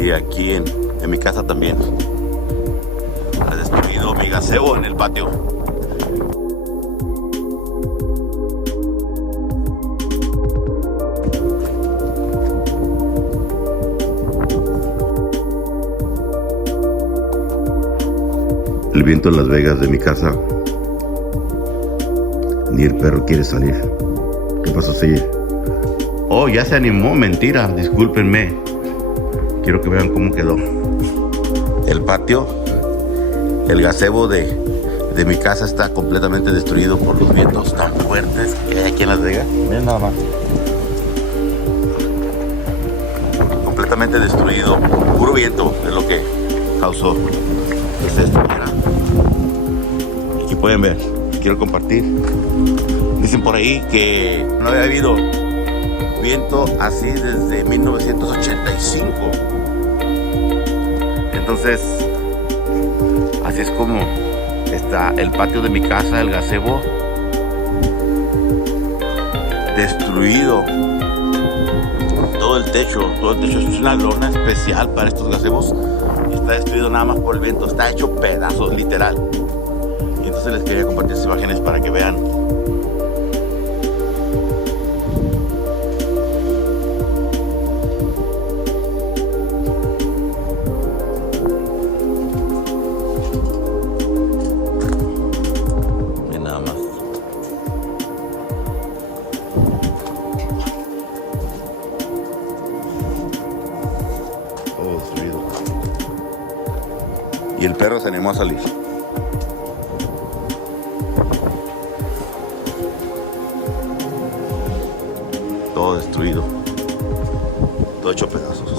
Y aquí en mi casa también. Ha destruido mi gazebo en el patio. El viento en Las Vegas de mi casa. Ni el perro quiere salir. ¿Qué pasó, Seye? Oh, ya se animó. Mentira, discúlpenme. Quiero que vean cómo quedó el patio. El gazebo de mi casa está completamente destruido por los vientos tan fuertes que hay aquí en Las Vegas. Miren nada más. Completamente destruido. Puro viento es lo que causó que se destruyera. Aquí pueden ver. Quiero compartir. Dicen por ahí que no había habido viento así desde 1985. Entonces, así es como está el patio de mi casa, el gazebo, destruido. Todo el techo es una lona especial para estos gazebos. Está destruido nada más por el viento, está hecho pedazos, literal. Y entonces les quería compartir estas imágenes para que vean. Miren nada más. Todo destruido. Y el perro se animó a salir. Todo destruido, todo hecho pedazos.